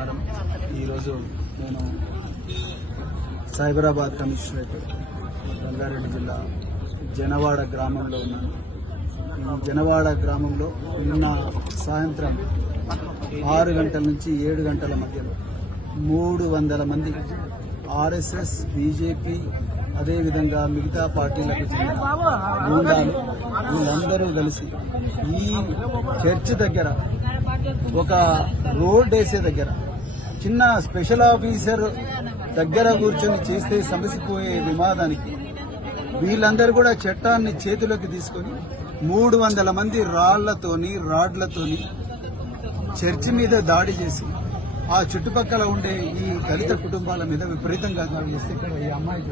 నమస్కారం. ఈరోజు నేను సైబరాబాద్ కమిషనరేట్ రంగారెడ్డి జిల్లా జనవాడ గ్రామంలో ఉన్నాను. జనవాడ గ్రామంలో నిన్న సాయంత్రం ఆరు గంటల నుంచి ఏడు గంటల మధ్యలో మూడు వందల మంది ఆర్ఎస్ఎస్ బీజేపీ అదేవిధంగా మిగతా పార్టీలకు చెందిన గూండాలు వీళ్ళందరూ కలిసి ఈ చర్చ్ దగ్గర ఒక రోడ్ వేసే దగ్గర చిన్న స్పెషల్ ఆఫీసర్ దగ్గర కూర్చొని చేస్తే సమసిపోయే వివాదానికి వీళ్ళందరూ కూడా చట్టాన్ని చేతిలోకి తీసుకొని మూడు వందల మంది రాళ్ళతోని రాడ్లతోని చర్చి మీద దాడి చేసి ఆ చుట్టుపక్కల ఉండే ఈ దళిత కుటుంబాల మీద విపరీతంగా దాడి చేస్తే ఇక్కడ ఈ అమ్మాయి.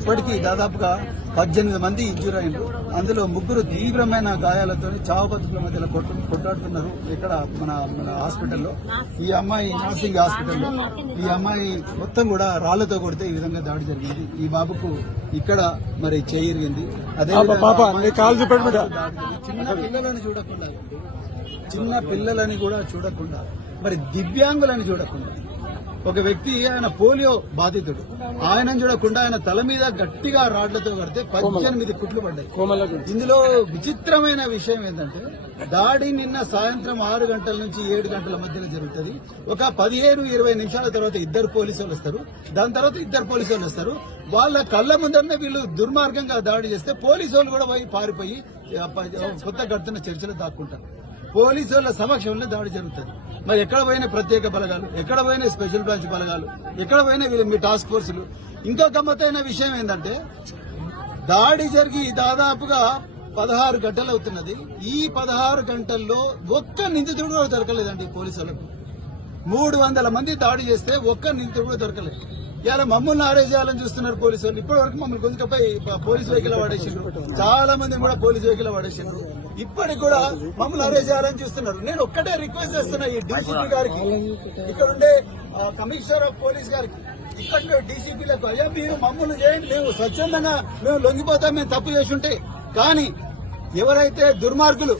ఇప్పటికీ దాదాపుగా పద్దెనిమిది మంది ఇంజూర్ అయ్యారు అందులో ముగ్గురు తీవ్రమైన గాయాలతో చావు బతుకుల మధ్యలో కొట్టు కొట్టాడుతున్నారు ఇక్కడ మన మన హాస్పిటల్లో. ఈ అమ్మాయి నర్సింగ్ హాస్పిటల్లో. ఈ అమ్మాయి మొత్తం కూడా రాళ్ళతో కొడితే ఈ విధంగా దాడి జరిగింది. ఈ బాబుకు ఇక్కడ మరి చేయిరిగింది. అదే చిన్న పిల్లలని చూడకుండా. చిన్న పిల్లలని కూడా చూడకుండా. మరి దివ్యాంగులని చూడకుండా. ఒక వ్యక్తి ఆయన పోలియో బాధితుడు. ఆయనను చూడకుండా ఆయన తల మీద గట్టిగా రాడ్లతో కడితే పద్దెనిమిది కుట్లు పడ్డాయి. ఇందులో విచిత్రమైన విషయం ఏంటంటే దాడి నిన్న సాయంత్రం ఆరు గంటల నుంచి ఏడు గంటల మధ్యలో జరుగుతుంది. ఒక పదిహేను ఇరవై నిమిషాల తర్వాత ఇద్దరు పోలీసు వాళ్ళు వస్తారు. దాని తర్వాత ఇద్దరు పోలీసు వాళ్ళు వస్తారు. వాళ్ళ కళ్ళ ముందరనే వీళ్ళు దుర్మార్గంగా దాడి చేస్తే పోలీసు వాళ్ళు కూడా పోయి పారిపోయి కొత్త కడుతున్న చర్చలు దాక్కుంటారు. పోలీసుల సమక్షంలో దాడి జరుగుతుంది. మరి ఎక్కడ పోయిన ప్రత్యేక బలగాలు? ఎక్కడ పోయిన స్పెషల్ బ్రాంచ్ బలగాలు? ఎక్కడ పోయినా వీళ్ళు మీ టాస్క్ ఫోర్సులు? ఇంకో గమ్మత్తైన విషయం ఏంటంటే దాడి జరిగి దాదాపుగా పదహారు గంటలు అవుతున్నది. ఈ పదహారు గంటల్లో ఒక్క నిందితుడు కూడా దొరకలేదండి పోలీసులకు. మూడు వందల మంది దాడి చేస్తే ఒక్క నిందితుడు కూడా దొరకలేదు. ఇలా మమ్మల్ని అరెస్ట్ చేయాలని చూస్తున్నారు పోలీసు వాళ్ళు. ఇప్పటి వరకు మమ్మల్ని గుంజుకపోయి పోలీస్ వెహికల్ వాడేసిండ్రు. చాలా మంది కూడా పోలీస్ వెహికల్ వాడేసిండ్రు. ఇప్పటికి కూడా మమ్మల్ని అరెస్ట్ చేయాలని చూస్తున్నారు. నేను ఒక్కటే రిక్వెస్ట్ చేస్తున్నా ఈ డీసీపీ గారికి. ఇక్కడ ఉండే కమిషనర్ ఆఫ్ పోలీస్ గారికి. ఇక్కడ డీసీపీలకు అయ్యా మీరు మమ్మల్ని చేయండి. మేము స్వచ్ఛందంగా మేము లొంగిపోతాం. మేము తప్పు చేసి ఉంటే. కానీ ఎవరైతే దుర్మార్గులు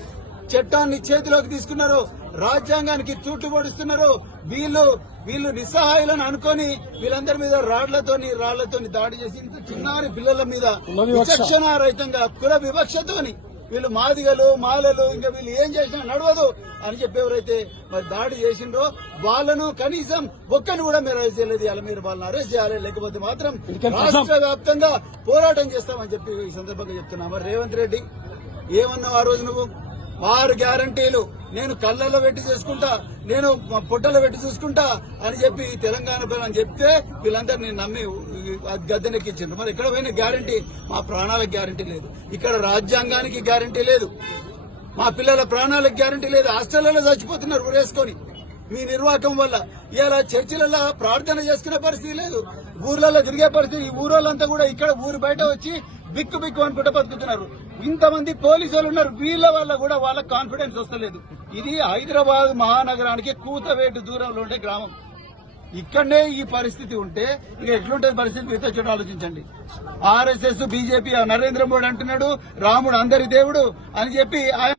చట్టాన్ని చేతిలోకి తీసుకున్నారో రాజ్యాంగానికి తూట్లు పొడుస్తున్నారో. వీళ్ళు వీళ్ళు నిస్సహాయులను అనుకొని వీళ్ళందరి మీద రాళ్ళతోని రాళ్ళతోని దాడి చేసి చిన్నారి పిల్లల మీద విచక్షణారహితంగా కుల వివక్షతోని వీళ్ళు మాదిగలు మాలలు ఇంకా వీళ్ళు ఏం చేసినా నడవదు అని చెప్పి ఎవరైతే మరి దాడి చేసిండ్రో వాళ్ళను కనీసం ఒక్కని కూడా మీరు అరెస్ట్ చేయలేదు. ఇలా మీరు వాళ్ళని అరెస్ట్ చేయాలి. లేకపోతే మాత్రం రాష్ట్ర వ్యాప్తంగా పోరాటం చేస్తామని చెప్పి ఈ సందర్భంగా చెప్తున్నా. మరి రేవంత్ రెడ్డి ఏమన్నావు ఆ రోజు నువ్వు? ఆరు గ్యారంటీలు. నేను కళ్ళల్లో పెట్టి చూసుకుంటా నేను పొట్టలో పెట్టి చూసుకుంటా అని చెప్పి తెలంగాణ ప్రజలు చెప్తే వీళ్ళందరూ నేను నమ్మి గద్దెనెక్కించారు మరి ఇక్కడ పోయిన గ్యారంటీ? మా ప్రాణాలకు గ్యారంటీ లేదు. ఇక్కడ రాజ్యాంగానికి గ్యారంటీ లేదు. మా పిల్లల ప్రాణాలకు గ్యారంటీ లేదు. హాస్టళ్ళలో చచ్చిపోతున్నారు ఉరేసుకొని మీ నిర్వాహకం వల్ల ఇలా చర్చిలలో ప్రార్థన చేసుకునే పరిస్థితి లేదు. ఊర్లలో తిరిగే పరిస్థితి ఈ ఊరోళ్ళంతా కూడా ఇక్కడ ఊరు బయట వచ్చి బిక్కు బిక్కు అనుకుంటూ బతుకుతున్నారు ఇంతమంది పోలీసు వాళ్ళు ఉన్నారు. వీళ్ళ వల్ల కూడా వాళ్ళకి కాన్ఫిడెన్స్ వస్తలేదు. ఇది హైదరాబాద్ మహానగరానికి కూతవేటు దూరంలో ఉండే గ్రామం. ఇక్కడనే ఈ పరిస్థితి ఉంటే ఇక ఎట్లుంటది పరిస్థితి మీతో చోట ఆలోచించండి. ఆర్ఎస్ఎస్ బీజేపీ నరేంద్ర మోడీ అంటున్నాడు. రాముడు అందరి దేవుడు అని చెప్పి ఆయన